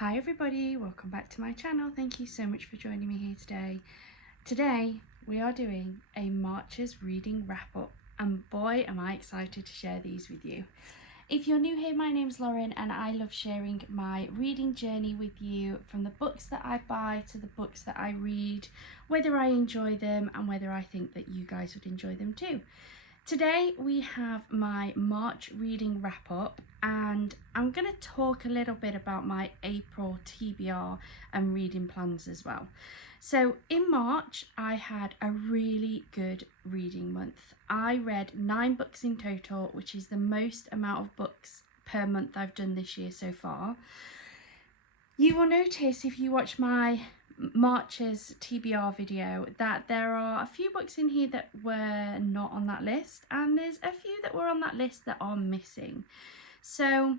Hi everybody, welcome back to my channel. Thank you so much for joining me here today. Today we are doing a March's reading wrap up, and boy am I excited to share these with you. If you're new here, my name's Lauren and I love sharing my reading journey with you, from the books that I buy to the books that I read, whether I enjoy them and whether I think that you guys would enjoy them too. Today we have my March reading wrap up, and I'm going to talk a little bit about my April TBR and reading plans as well. So in March I had a really good reading month. I read 9 books in total, which is the most amount of books per month I've done this year so far. You will notice if you watch my March's TBR video that there are a few books in here that were not on that list, and there's a few that were on that list that are missing. So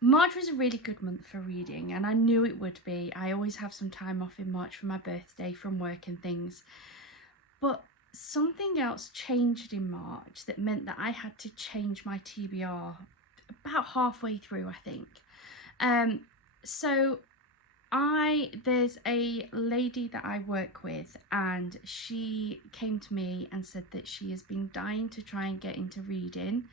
March was a really good month for reading, and I knew it would be. I always have some time off in March for my birthday from work and things, but something else changed in March that meant that I had to change my TBR about halfway through, I think. So there's a lady that I work with, and she came to me and said that she has been dying to try and get into reading,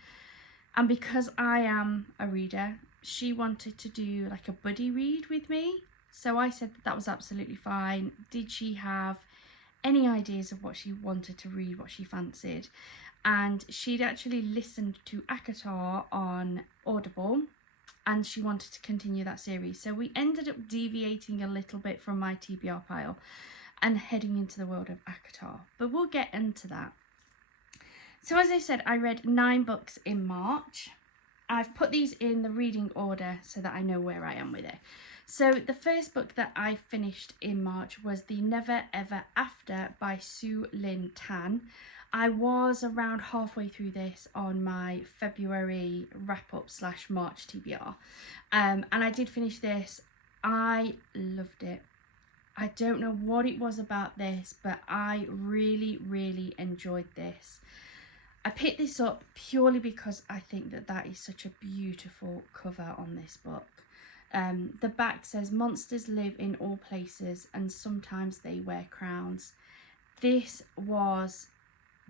and because I am a reader, she wanted to do like a buddy read with me. So I said that was absolutely fine. Did she have any ideas of what she wanted to read, what she fancied? And she'd actually listened to ACOTAR on Audible, and she wanted to continue that series. So we ended up deviating a little bit from my TBR pile and heading into the world of ACOTAR, but we'll get into that. So as I said, I read 9 books in March. I've put these in the reading order so that I know where I am with it. So the first book that I finished in March was The Never Ever After by Su Lin Tan. I was around halfway through this on my February wrap-up / March TBR. And I did finish this. I loved it. I don't know what it was about this, but I really, really enjoyed this. I picked this up purely because I think that is such a beautiful cover on this book. The back says, "Monsters live in all places and sometimes they wear crowns." This was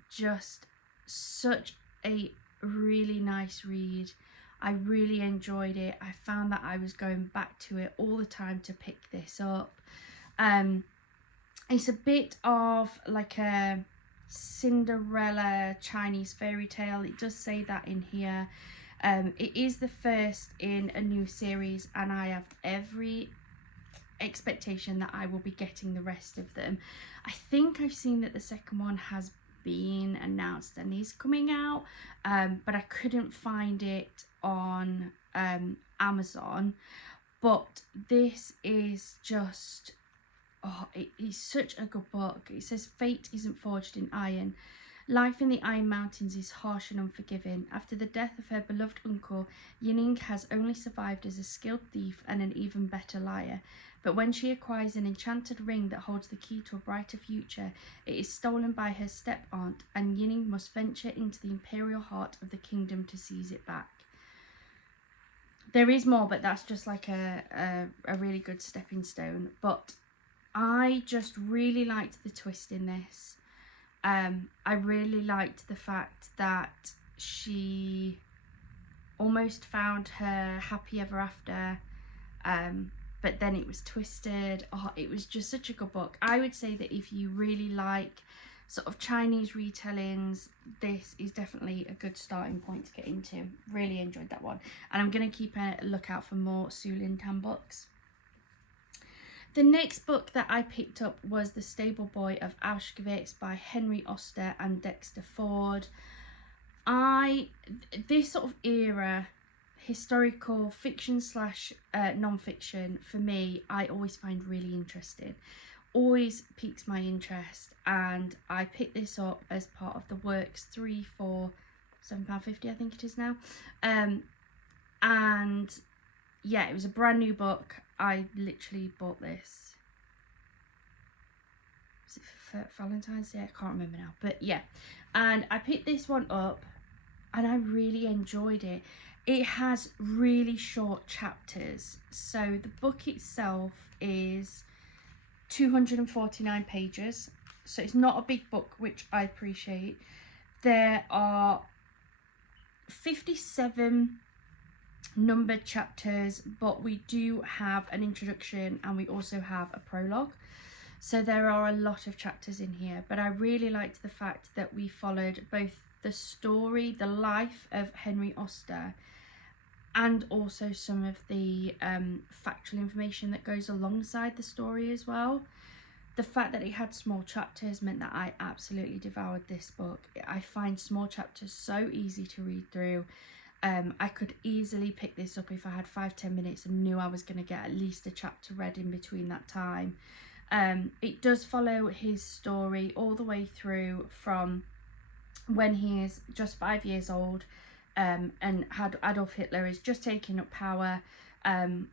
just such a really nice read. I really enjoyed it. I found that I was going back to it all the time to pick this up. It's a bit of like a Cinderella Chinese fairy tale. It does say that in here. It is the first in a new series, and I have every expectation that I will be getting the rest of them. I think I've seen that the second one has been announced and is coming out, but I couldn't find it on Amazon. But this is just, it is such a good book. It says, "Fate isn't forged in iron. Life in the Iron Mountains is harsh and unforgiving. After the death of her beloved uncle, Yining has only survived as a skilled thief and an even better liar. But when she acquires an enchanted ring that holds the key to a brighter future, it is stolen by her step-aunt, and Yining must venture into the imperial heart of the kingdom to seize it back." There is more, but that's just like a really good stepping stone. But I just really liked the twist in this. I really liked the fact that she almost found her happy ever after, but then it was twisted. It was just such a good book. I would say that if you really like sort of Chinese retellings, this is definitely a good starting point to get into. Really enjoyed that one, and I'm going to keep a lookout for more Su Lin Tan books. The next book that I picked up was The Stable Boy of Auschwitz by Henry Oster and Dexter Ford. This sort of era, historical fiction / non-fiction, for me, I always find really interesting. Always piques my interest, and I picked this up as part of the Works 3 for £7.50, I think it is now. And yeah, it was a brand new book. I literally bought this, was it for Valentine's Day? I can't remember now, but yeah. And I picked this one up and I really enjoyed it. It has really short chapters. So the book itself is 249 pages. So it's not a big book, which I appreciate. There are 57 numbered chapters, but we do have an introduction and we also have a prologue. So there are a lot of chapters in here, but I really liked the fact that we followed both the story, the life of Henry Austen, and also some of the factual information that goes alongside the story as well. The fact that it had small chapters meant that I absolutely devoured this book. I find small chapters so easy to read through. I could easily pick this up if I had 5-10 minutes and knew I was going to get at least a chapter read in between that time. It does follow his story all the way through from when he is just 5 years old, and Adolf Hitler is just taking up power,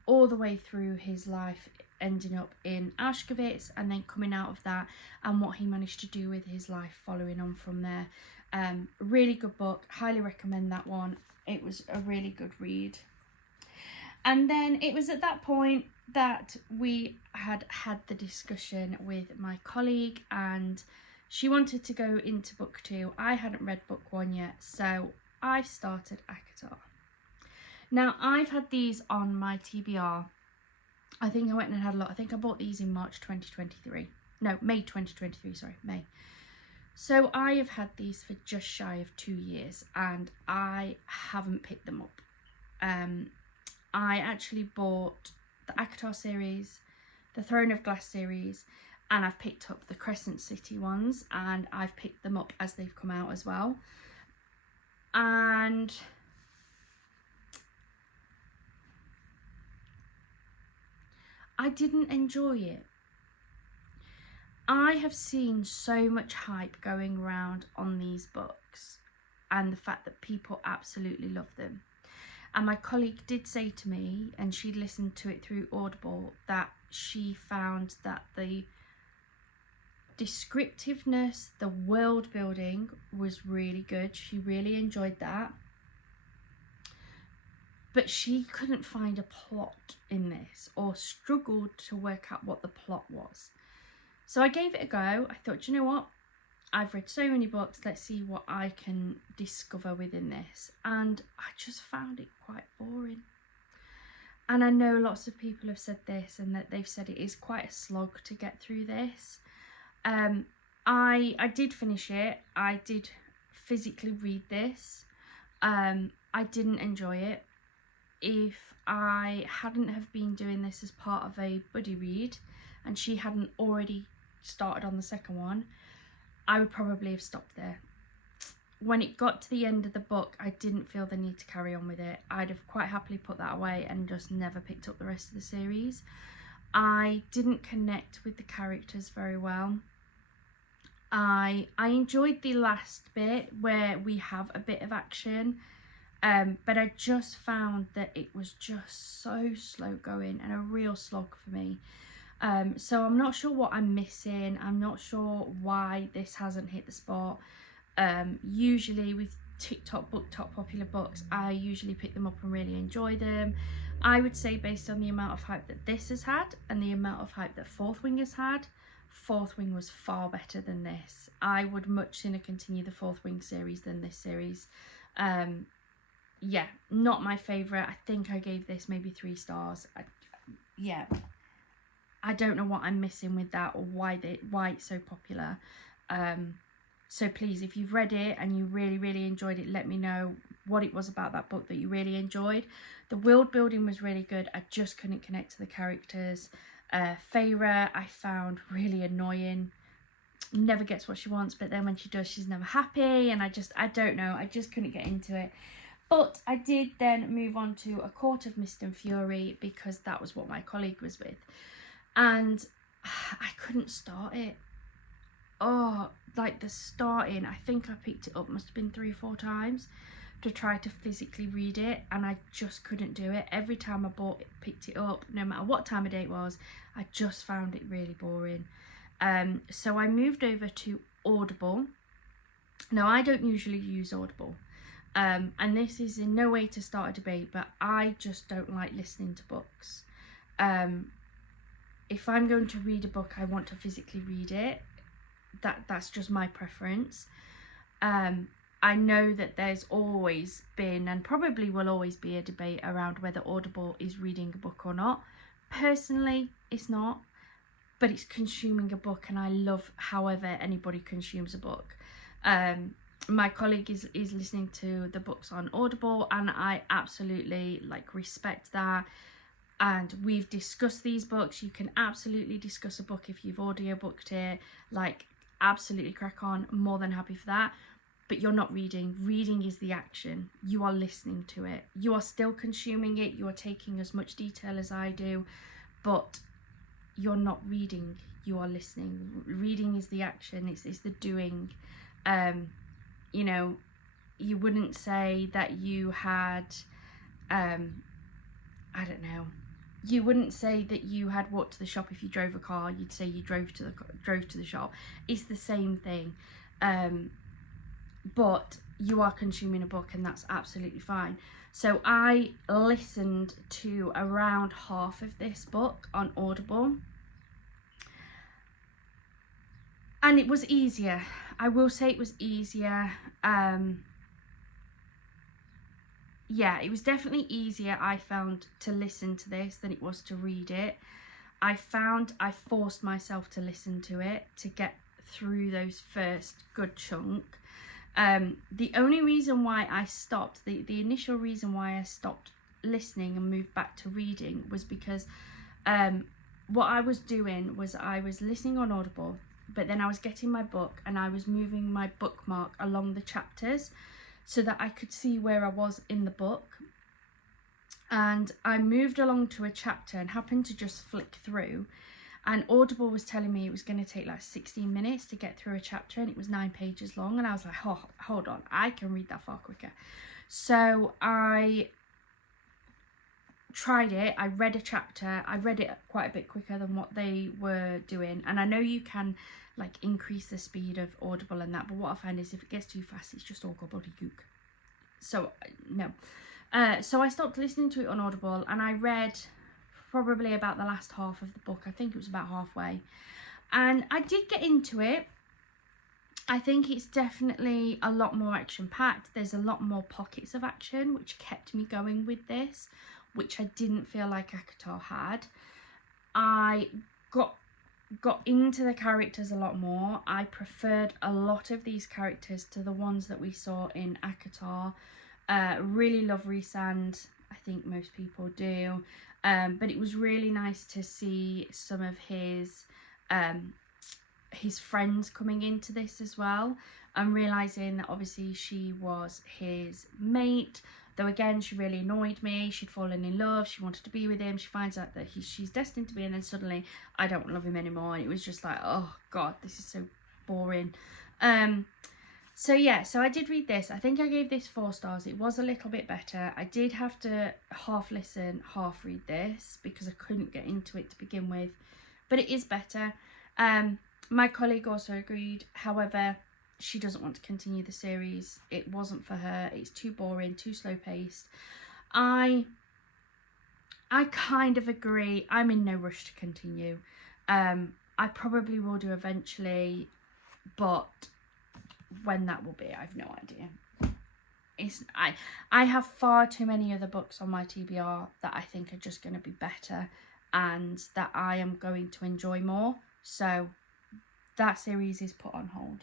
all the way through his life, ending up in Auschwitz and then coming out of that, and what he managed to do with his life following on from there. Really good book, highly recommend that one. It was a really good read. And then it was at that point that we had the discussion with my colleague, and she wanted to go into book 2. I hadn't read book 1 yet, so I've started ACOTAR. Now, I've had these on my TBR. I think I went and had a lot. I think I bought these in March 2023. No, May 2023, sorry, May. So I have had these for just shy of 2 years, and I haven't picked them up. I actually bought the ACOTAR series, the Throne of Glass series, and I've picked up the Crescent City ones, and I've picked them up as they've come out as well. And I didn't enjoy it. I have seen so much hype going around on these books and the fact that people absolutely love them. And my colleague did say to me, and she'd listened to it through Audible, that she found that the descriptiveness, the world building was really good. She really enjoyed that. But she couldn't find a plot in this, or struggled to work out what the plot was. So I gave it a go. I thought, you know what? I've read so many books, let's see what I can discover within this. And I just found it quite boring. And I know lots of people have said this, and that they've said it is quite a slog to get through this. I did finish it. I did physically read this. I didn't enjoy it. If I hadn't have been doing this as part of a buddy read, and she hadn't already started on the second one, I would probably have stopped there. When it got to the end of the book, I didn't feel the need to carry on with it. I'd have quite happily put that away and just never picked up the rest of the series. I didn't connect with the characters very well. I enjoyed the last bit where we have a bit of action, but I just found that it was just so slow going and a real slog for me. So I'm not sure what I'm missing. I'm not sure why this hasn't hit the spot. Usually with TikTok book top popular books, I usually pick them up and really enjoy them. I would say, based on the amount of hype that this has had and the amount of hype that Fourth Wing has had, Fourth Wing was far better than this. I would much sooner continue the Fourth Wing series than this series. Yeah, not my favourite. I think I gave this maybe 3 stars. Yeah, I don't know what I'm missing with that, or why it's so popular. So please, if you've read it and you really enjoyed it, let me know what it was about that book that you really enjoyed. The world building was really good. I just couldn't connect to the characters. Feyre I found really annoying. Never gets what she wants, but then when she does, she's never happy, and I don't know, I just couldn't get into it. But I did then move on to A Court of Mist and Fury, because that was what my colleague was with, and I couldn't start it. Oh, like the starting, I think I picked it up, must have been 3-4 times to try to physically read it, and I just couldn't do it. Every time I picked it up, no matter what time of day it was, I just found it really boring. So I moved over to Audible. Now, I don't usually use Audible. And this is in no way to start a debate, but I just don't like listening to books. If I'm going to read a book, I want to physically read it. That's just my preference. I know that there's always been, and probably will always be, a debate around whether Audible is reading a book or not. Personally, it's not, but it's consuming a book, and I love however anybody consumes a book. My colleague is listening to the books on Audible, and I absolutely respect that. And we've discussed these books. You can absolutely discuss a book if you've audiobooked it. Absolutely crack on. I'm more than happy for that. But you're not reading. Reading is the action. You are listening to it. You are still consuming it. You are taking as much detail as I do, but you're not reading. You are listening. Reading is the action. It's the doing. You know, you wouldn't say that you had, I don't know. You wouldn't say that you had walked to the shop if you drove a car. You'd say you drove to the shop. It's the same thing. But you are consuming a book, and that's absolutely fine. So I listened to around half of this book on Audible, and it was easier. I will say it was easier. Yeah, it was definitely easier, I found, to listen to this than it was to read it. I found I forced myself to listen to it to get through those first good chunk. The only reason why I stopped, the initial reason why I stopped listening and moved back to reading was because what I was doing was I was listening on Audible, but then I was getting my book and I was moving my bookmark along the chapters so that I could see where I was in the book. And I moved along to a chapter and happened to just flick through, and Audible was telling me it was going to take 16 minutes to get through a chapter, and it was 9 pages long, and I was like, oh, hold on, I can read that far quicker. So I tried it. I read a chapter. I read it quite a bit quicker than what they were doing, and I know you can increase the speed of Audible and that, but what I find is if it gets too fast, it's just all gobbledygook. So no. So I stopped listening to it on Audible, and I read probably about the last half of the book. I think it was about halfway, and I did get into it. I think it's definitely a lot more action packed. There's a lot more pockets of action, which kept me going with this, which I didn't feel like ACOTAR had. I got into the characters a lot more. I preferred a lot of these characters to the ones that we saw in ACOTAR. Really love Rhysand. I think most people do. But it was really nice to see some of his friends coming into this as well, and realising that obviously she was his mate, though again she really annoyed me. She'd fallen in love, she wanted to be with him, she finds out that she's destined to be, and then suddenly I don't love him anymore, and it was just like, oh god, this is so boring. So yeah, so I did read this. I think I gave this 4 stars. It was a little bit better. I did have to half listen, half read this because I couldn't get into it to begin with, but it is better. My colleague also agreed. However, she doesn't want to continue the series. It wasn't for her. It's too boring, too slow paced. I kind of agree. I'm in no rush to continue. I probably will do eventually, but when that will be, I have no idea. I have far too many other books on my TBR that I think are just going to be better and that I am going to enjoy more. So that series is put on hold.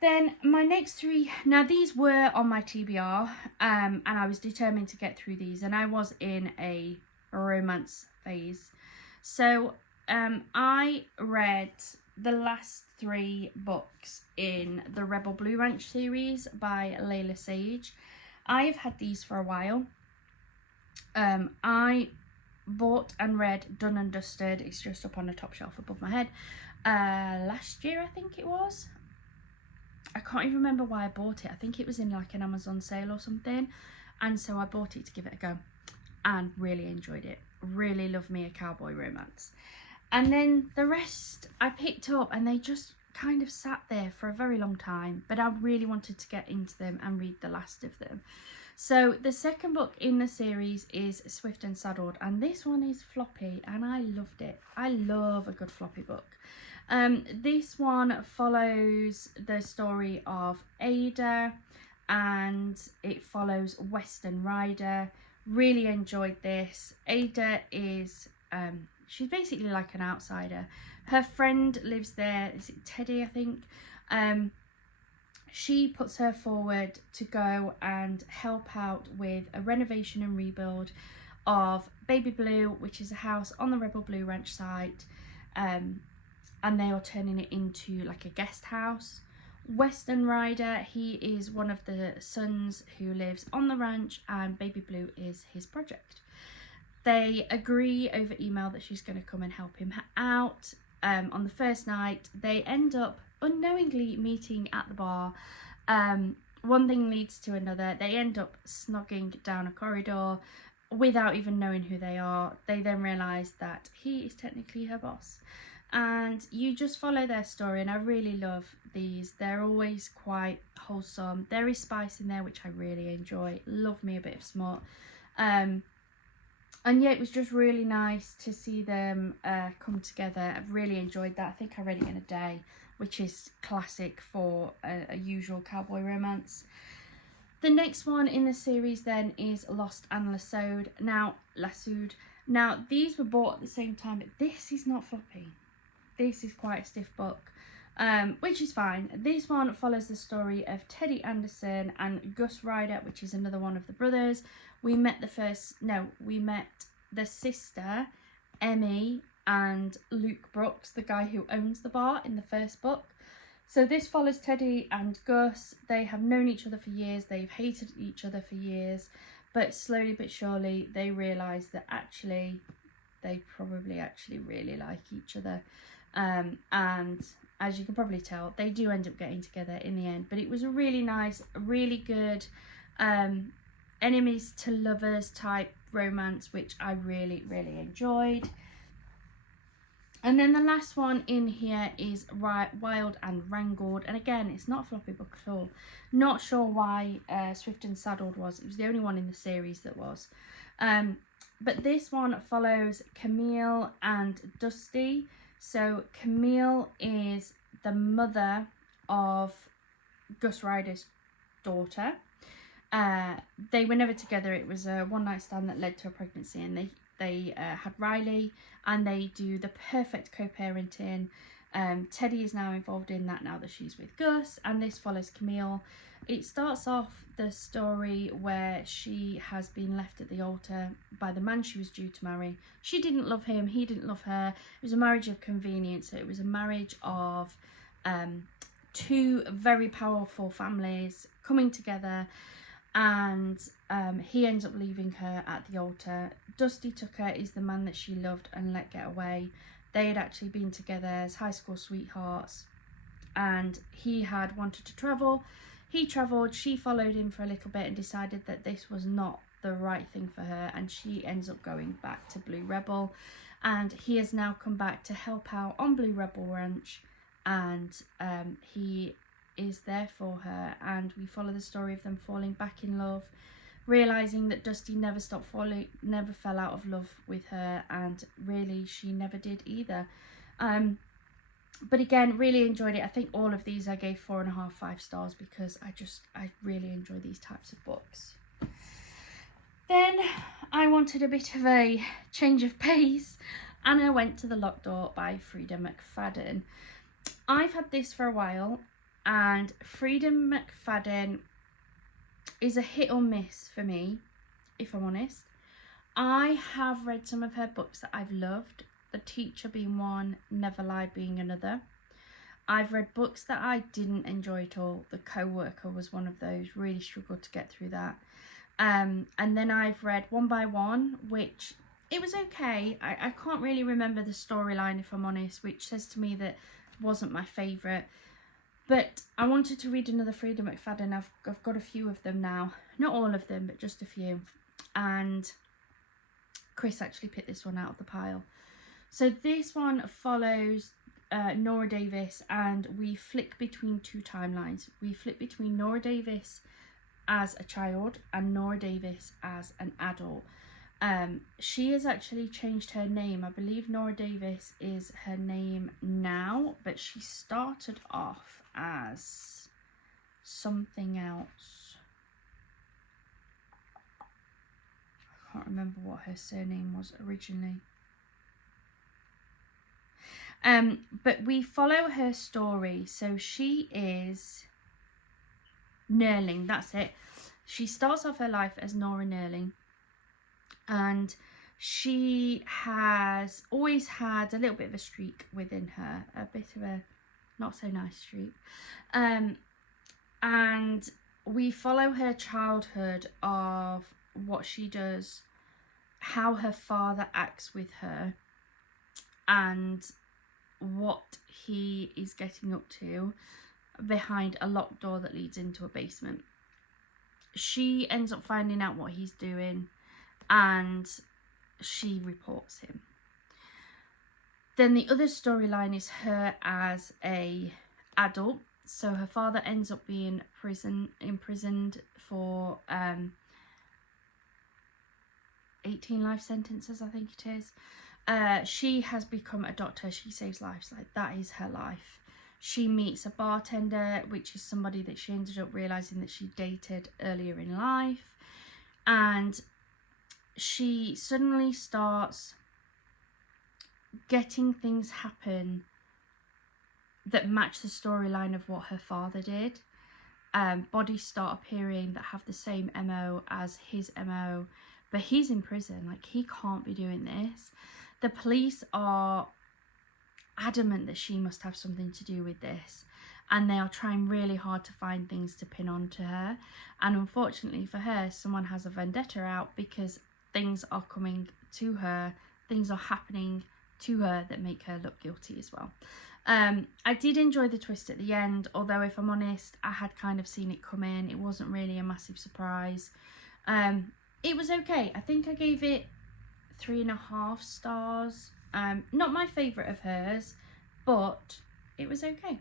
Then my next 3, now these were on my TBR, and I was determined to get through these, and I was in a romance phase. So I read the last 3 books in the Rebel Blue Ranch series by Layla Sage. I've had these for a while. I bought and read Done and Dusted. It's just up on a top shelf above my head. Last year, I think it was. I can't even remember why I bought it. I think it was in an Amazon sale or something. And so I bought it to give it a go. And really enjoyed it. Really love me a cowboy romance. And then the rest I picked up and they just kind of sat there for a very long time, but I really wanted to get into them and read the last of them. So the second book in the series is Swift and Saddled, and this one is floppy, and I loved it. I love a good floppy book. This one follows the story of Ada, and it follows Western Rider. Really enjoyed this. Ada is she's basically like an outsider. Her friend lives there. Is it Teddy, I think? She puts her forward to go and help out with a renovation and rebuild of Baby Blue, which is a house on the Rebel Blue Ranch site, and they are turning it into like a guest house. Western Rider, he is one of the sons who lives on the ranch, and Baby Blue is his project. They agree over email that she's going to come and help him out. On the first night, they end up unknowingly meeting at the bar. One thing leads to another. They end up snogging down a corridor without even knowing who they are. They then realise that he is technically her boss. And you just follow their story, and I really love these. They're always quite wholesome. There is spice in there, which I really enjoy. Love me a bit of smut. And yeah, it was just really nice to see them come together. I've really enjoyed that. I think I read it in a day, which is classic for a usual cowboy romance. The next one in the series then is Lost and Lassoed. Now, these were bought at the same time, but this is not floppy. This is quite a stiff book, which is fine. This one follows the story of Teddy Anderson and Gus Ryder, which is another one of the brothers. We met the sister, Emmy, and Luke Brooks, the guy who owns the bar in the first book. So this follows Teddy and Gus. They have known each other for years. They've hated each other for years. But slowly but surely, they realise that actually, they probably actually really like each other. And as you can probably tell, they do end up getting together in the end. But it was a really nice, really good enemies to lovers type romance, which I really, really enjoyed. And then the last one in here is Wild and Wrangled. And again, it's not a floppy book at all. Not sure why Swift and Saddled was. It was the only one in the series that was. But this one follows Camille and Dusty. So Camille is the mother of Gus Ryder's daughter. They were never together. It was a one-night stand that led to a pregnancy, and they had Riley, and they do the perfect co-parenting. Teddy is now involved in that now that she's with Gus, and this follows Camille. It starts off the story where she has been left at the altar by the man she was due to marry. She didn't love him, he didn't love her. It was a marriage of convenience. So it was a marriage of two very powerful families coming together, and he ends up leaving her at the altar. Dusty Tucker is the man that she loved and let get away. They had actually been together as high school sweethearts, and he had wanted to travel. He travelled, she followed him for a little bit and decided that this was not the right thing for her, and she ends up going back to Blue Rebel, and he has now come back to help out on Blue Rebel Ranch, and he is there for her, and we follow the story of them falling back in love, realising that Dusty never fell out of love with her, and really she never did either. But again, really enjoyed it. I think all of these I gave 4.5, 5 stars because I really enjoy these types of books. Then I wanted a bit of a change of pace, and I went to The Locked Door by Frida McFadden. I've had this for a while, and Frida McFadden is a hit or miss for me, if I'm honest. I have read some of her books that I've loved, The Teacher being one, Never Lie being another. I've read books that I didn't enjoy at all. The Co-Worker was one of those, really struggled to get through that. And then I've read One by One, which it was okay. I can't really remember the storyline, if I'm honest, which says to me that it wasn't my favourite. But I wanted to read another Frida McFadden. I've got a few of them now. Not all of them, but just a few. And Chris actually picked this one out of the pile. So this one follows Nora Davis, and we flick between two timelines. We flick between Nora Davis as a child and Nora Davis as an adult. She has actually changed her name. I believe Nora Davis is her name now, but she started off as something else. I can't remember what her surname was originally. But we follow her story. So she is Nerling, that's it. She starts off her life as Nora Nerling, and she has always had a little bit of a streak within her, a bit of a not so nice streak. And we follow her childhood of what she does, how her father acts with her, and what he is getting up to behind a locked door that leads into a basement. She ends up finding out what he's doing, and she reports him. Then the other storyline is her as a adult. So her father ends up being imprisoned for 18 life sentences, I think it is. She has become a doctor. She saves lives. Like, that is her life. She meets a bartender, which is somebody that she ended up realising that she dated earlier in life. And she suddenly starts getting things happen that match the storyline of what her father did. Bodies start appearing that have the same MO as his MO, but he's in prison. Like, he can't be doing this. The police are adamant that she must have something to do with this, and they are trying really hard to find things to pin onto her. And unfortunately for her, someone has a vendetta out because things are coming to her, things are happening to her that make her look guilty as well. I did enjoy the twist at the end, although if I'm honest, I had kind of seen it come in. It wasn't really a massive surprise. It was okay. I think I gave it 3.5 stars. Not my favourite of hers, but it was okay.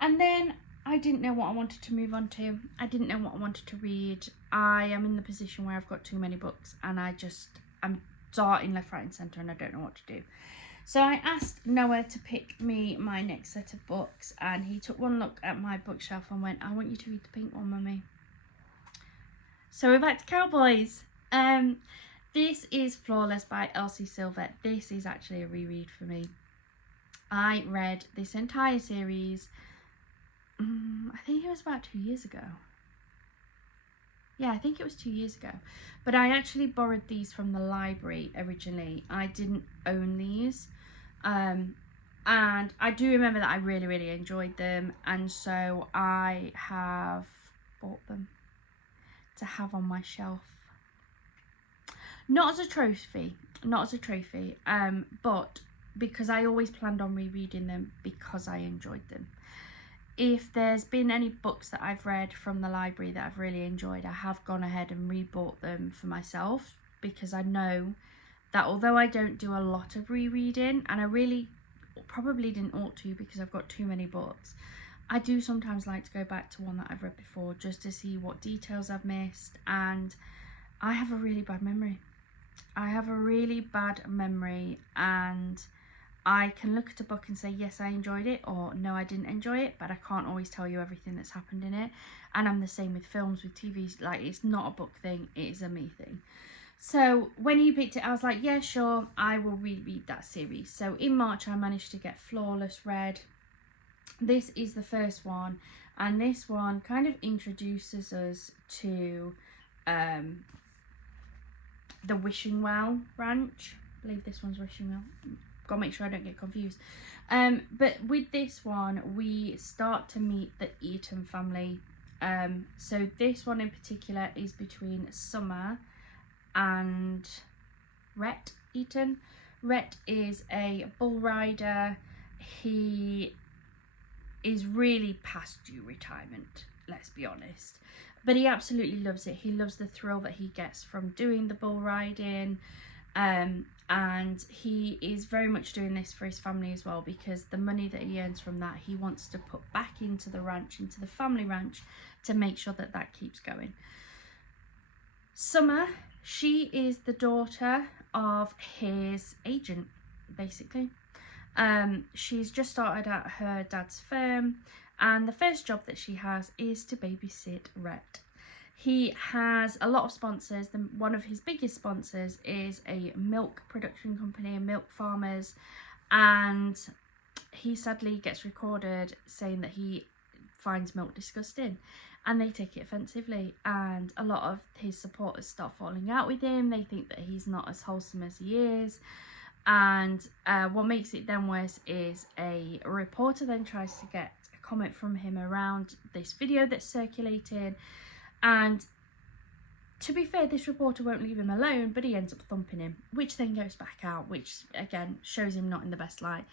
And then I didn't know what I wanted to move on to. I didn't know what I wanted to read. I am in the position where I've got too many books, and I'm darting left, right and centre, and I don't know what to do. So I asked Noah to pick me my next set of books, and he took one look at my bookshelf and went, I want you to read the pink one, Mummy. So we're back to Cowboys. This is Flawless by Elsie Silver. This is actually a reread for me. I read this entire series, I think it was about 2 years ago. Yeah, I think it was 2 years ago. But I actually borrowed these from the library originally. I didn't own these. And I do remember that I really, really enjoyed them. And so I have bought them to have on my shelf. Not as a trophy, but because I always planned on rereading them because I enjoyed them. If there's been any books that I've read from the library that I've really enjoyed, I have gone ahead and rebought them for myself, because I know that although I don't do a lot of rereading, and I really probably didn't ought to because I've got too many books, I do sometimes like to go back to one that I've read before just to see what details I've missed. And I have a really bad memory. And I can look at a book and say, yes, I enjoyed it, or no, I didn't enjoy it, but I can't always tell you everything that's happened in it. And I'm the same with films, with TVs. Like, it's not a book thing, it is a me thing. So when he picked it, I was like, yeah, sure, I will reread that series. So in March, I managed to get Flawless read. This is the first one, and this one kind of introduces us to the Wishing Well Ranch. I believe this one's Wishing Well. Gotta make sure I don't get confused. But with this one, we start to meet the Eaton family. So this one in particular is between Summer and Rhett Eaton. Rhett is a bull rider. He is really past due retirement, let's be honest. But he absolutely loves it. He loves the thrill that he gets from doing the bull riding. and he is very much doing this for his family as well, because the money that he earns from that he wants to put back into the ranch, into the family ranch, to make sure that that keeps going. Summer, she is the daughter of his agent, basically. She's just started at her dad's firm, and the first job that she has is to babysit Rhett. He has a lot of sponsors. One of his biggest sponsors is a milk production company, milk farmers, and he sadly gets recorded saying that he finds milk disgusting, and they take it offensively, and a lot of his supporters start falling out with him. They think that he's not as wholesome as he is, and what makes it then worse is a reporter then tries to get a comment from him around this video that's circulating. And to be fair, this reporter won't leave him alone, but he ends up thumping him, which then goes back out, which again shows him not in the best light.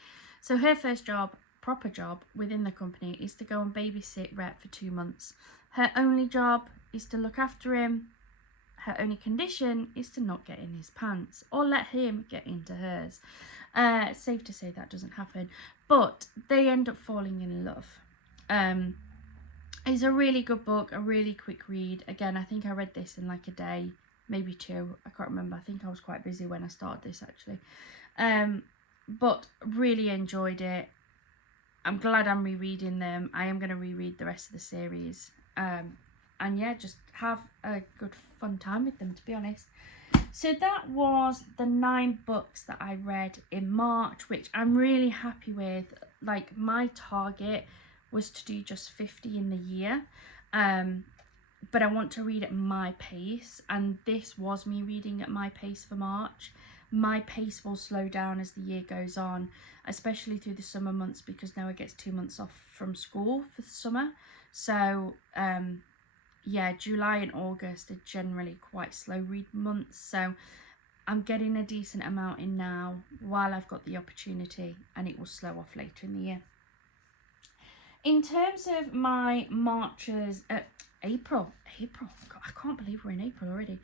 So her first job, proper job within the company, is to go and babysit Rhett for 2 months. Her only job is to look after him. Her only condition is to not get in his pants or let him get into hers. Safe to say that doesn't happen, but they end up falling in love. It's a really good book, a really quick read. Again, I think I read this in like a day, maybe 2. I can't remember. I think I was quite busy when I started this actually. But really enjoyed it. I'm glad I'm rereading them. I am going to reread the rest of the series. And yeah, just have a good fun time with them, to be honest. So that was the 9 books that I read in March, which I'm really happy with. Like, my target was to do just 50 in the year, but I want to read at my pace, and this was me reading at my pace for March. My pace will slow down as the year goes on, especially through the summer months, because Noah gets 2 months off from school for the summer. So yeah, July and August are generally quite slow read months, so I'm getting a decent amount in now while I've got the opportunity, and it will slow off later in the year. In terms of my Marches, April, God, I can't believe we're in April already.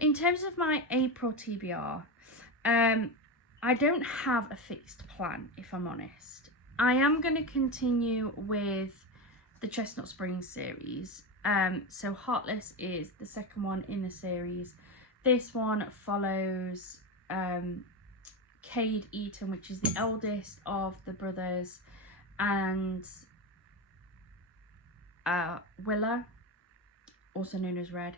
In terms of my April TBR, I don't have a fixed plan, if I'm honest. I am going to continue with the Chestnut Springs series. So Heartless is the second one in the series. This one follows Cade Eaton, which is the eldest of the brothers, and Willa, also known as Red.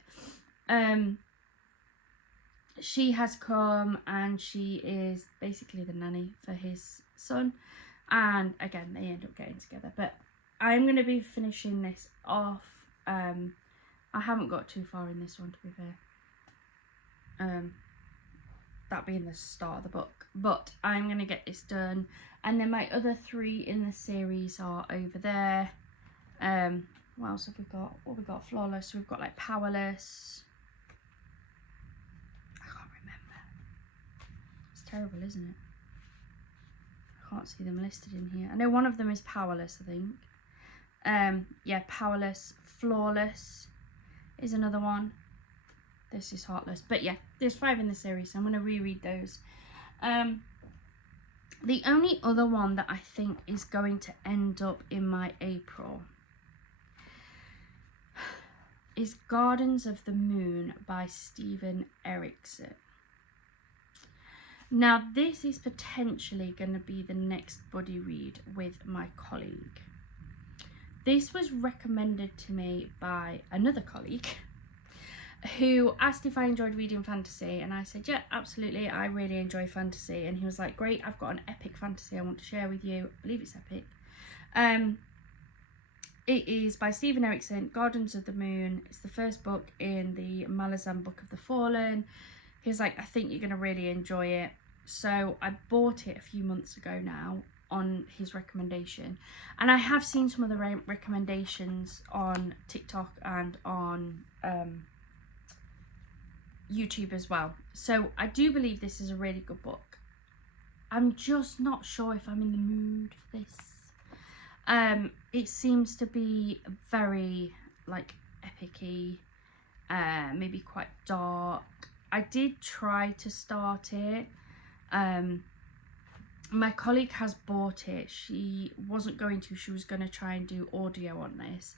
She has come and she is basically the nanny for his son, and again they end up getting together. But I'm going to be finishing this off. I haven't got too far in this one, to be fair, that being the start of the book, but I'm going to get this done. And then my other 3 in the series are over there. What else have we got? What have we got? Flawless. We've got like Powerless. I can't remember. It's terrible, isn't it? I can't see them listed in here. I know one of them is Powerless, I think. Yeah, Powerless. Flawless is another one. This is Heartless. But yeah, there's 5 in the series, so I'm going to reread those. The only other one that I think is going to end up in my April is Gardens of the Moon by Steven Erikson. Now, this is potentially going to be the next buddy read with my colleague. This was recommended to me by another colleague who asked if I enjoyed reading fantasy, and I said, yeah, absolutely, I really enjoy fantasy. And he was like, great, I've got an epic fantasy I want to share with you. I believe it's epic. It is by Steven Erikson, Gardens of the Moon. It's the first book in the Malazan Book of the Fallen. He was like, I think you're going to really enjoy it. So I bought it a few months ago now on his recommendation, and I have seen some of the recommendations on TikTok and on YouTube as well. So I do believe this is a really good book. I'm just not sure if I'm in the mood for this. It seems to be very like epic-y, maybe quite dark. I did try to start it, My colleague has bought it. She wasn't going to, she was going to try and do audio on this,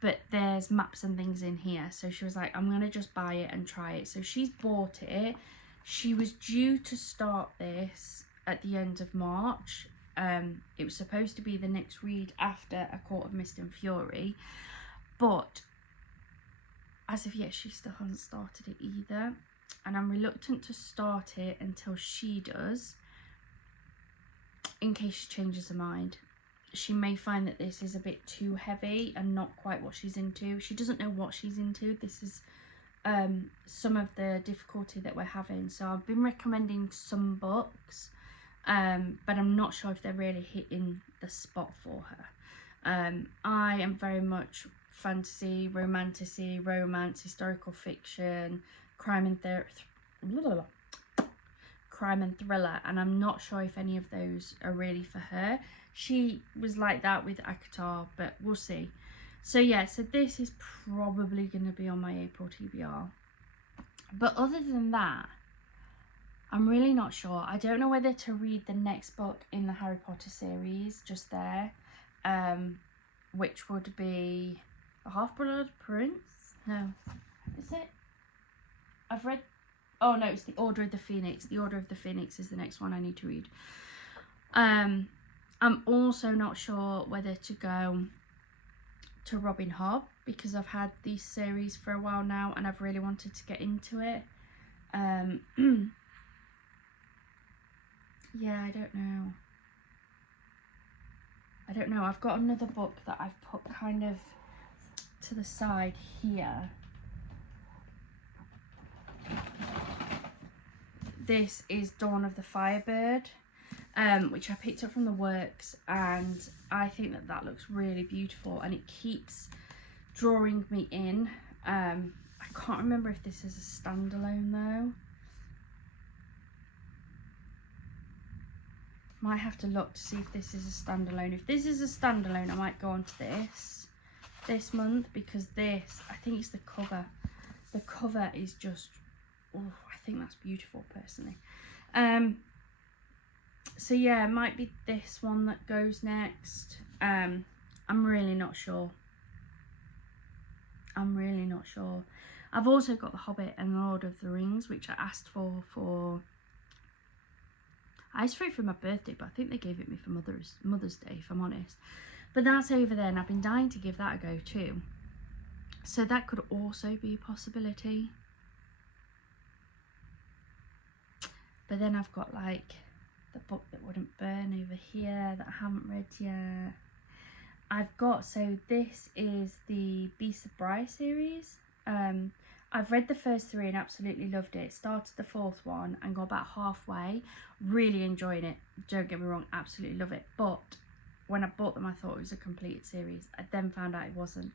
but there's maps and things in here, so she was like, I'm going to just buy it and try it. So she's bought it. She was due to start this at the end of March. It was supposed to be the next read after A Court of Mist and Fury, but as of yet she still hasn't started it either, and I'm reluctant to start it until she does, in case she changes her mind. She may find that this is a bit too heavy and not quite what she's into. She doesn't know what she's into. This is some of the difficulty that we're having. So I've been recommending some books, but I'm not sure if they're really hitting the spot for her. I am very much fantasy, romantasy, romance, historical fiction, crime and thriller, and I'm not sure if any of those are really for her. She was like that with ACOTAR, but we'll see. So yeah, so this is probably going to be on my April TBR. But other than that, I'm really not sure. I don't know whether to read the next book in the Harry Potter series, just there, which would be The Half-Blood Prince? No, is it? I've read... Oh no, it's The Order of the Phoenix. The Order of the Phoenix is the next one I need to read. I'm also not sure whether to go to Robin Hobb, because I've had these series for a while now and I've really wanted to get into it. Yeah, I don't know. I've got another book that I've put kind of to the side here. This is Dawn of the Firebird, which I picked up from the works, and I think that that looks really beautiful and it keeps drawing me in. I can't remember if this is a standalone though. Might have to look to see if this is a standalone. If this is a standalone, I might go on to this month, because this, I think it's the cover. The cover is just, oh, I think that's beautiful personally. So yeah, it might be this one that goes next. I'm really not sure. I've also got The Hobbit and The Lord of the Rings, which I asked for. I asked for it for my birthday, but I think they gave it me for Mother's Day, if I'm honest. But that's over there, and I've been dying to give that a go too. So that could also be a possibility. But then I've got like The Book That Wouldn't Burn over here that I haven't read yet. I've got, so this is the Beast of Briar series. I've read the first 3 and absolutely loved it. Started the 4th one and got about halfway. Really enjoying it. Don't get me wrong, absolutely love it. But when I bought them, I thought it was a completed series. I then found out it wasn't.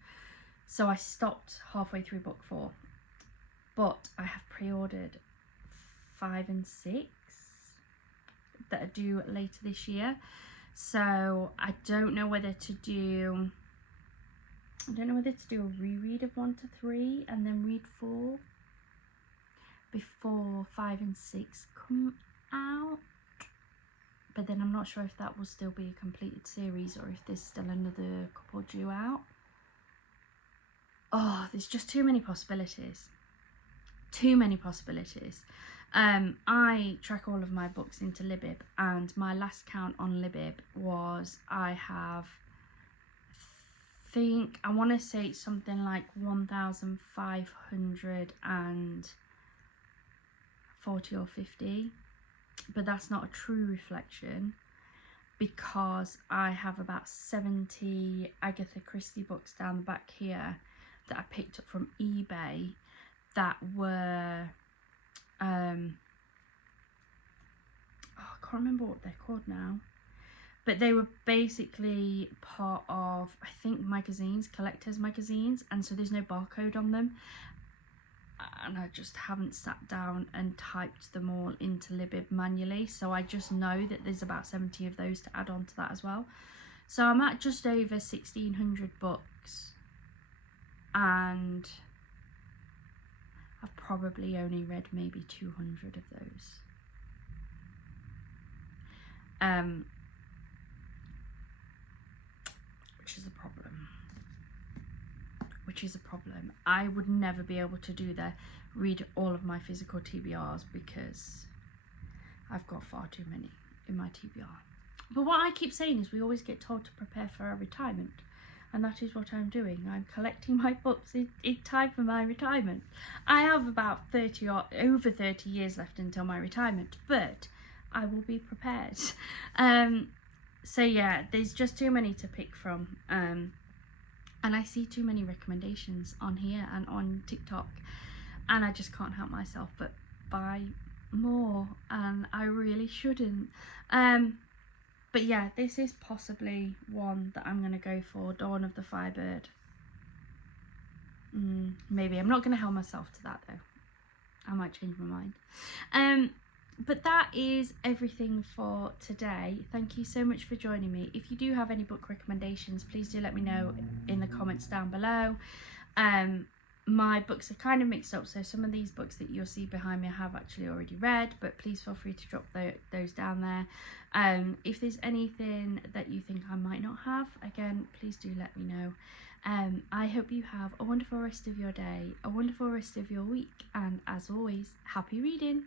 So I stopped halfway through book 4. But I have pre-ordered 5 and 6 that are due later this year. So I don't know whether to do... a reread of 1 to 3 and then read 4 before 5 and 6 come out. But then I'm not sure if that will still be a completed series or if there's still another couple due out. Oh, there's just too many possibilities. I track all of my books into Libib, and my last count on Libib was I want to say it's something like 1,540 or 50, but that's not a true reflection, because I have about 70 Agatha Christie books down the back here that I picked up from eBay that were I can't remember what they're called now, but they were basically part of, I think, magazines, collectors magazines, and so there's no barcode on them, and I just haven't sat down and typed them all into Libib manually, so I just know that there's about 70 of those to add on to that as well. So I'm at just over 1,600 books, and I've probably only read maybe 200 of those. which is a problem. Which is a problem. I would never be able to read all of my physical TBRs because I've got far too many in my TBR. But what I keep saying is we always get told to prepare for our retirement, and that is what I'm doing. I'm collecting my books in time for my retirement. I have about over 30 years left until my retirement, but I will be prepared. So yeah, there's just too many to pick from, and I see too many recommendations on here and on TikTok, and I just can't help myself but buy more, and I really shouldn't. But yeah, this is possibly one that I'm going to go for, Dawn of the Firebird. Maybe. I'm not going to hold myself to that though. I might change my mind. But that is everything for today. Thank you so much for joining me. If you do have any book recommendations, please do let me know in the comments down below. My books are kind of mixed up, so some of these books that you'll see behind me I have actually already read, but please feel free to drop those down there. If there's anything that you think I might not have, again, please do let me know. I hope you have a wonderful rest of your day, a wonderful rest of your week, and as always, happy reading.